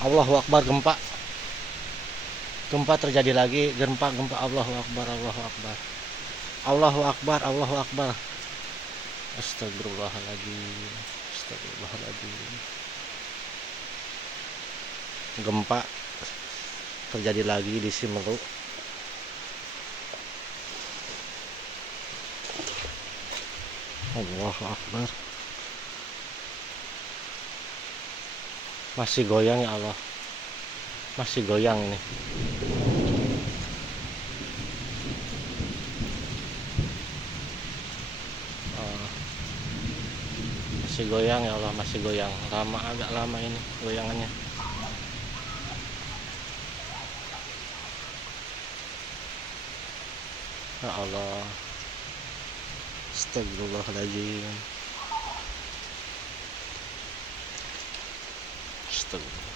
Allahu Akbar, gempa. Gempa terjadi lagi, gempa, gempa. Allahu Akbar, Allahu Akbar. Allahu Akbar, Allahu Akbar. Astagfirullahaladzim. Astagfirullahaladzim. Gempa terjadi lagi di Simeulue. Allahu Akbar. Masih goyang ya Allah. Masih goyang ini. Masih goyang ya Allah, masih goyang. Lama, agak lama ini goyangannya. Ya Allah. Astagfirullahaladzim. Astagfirullah.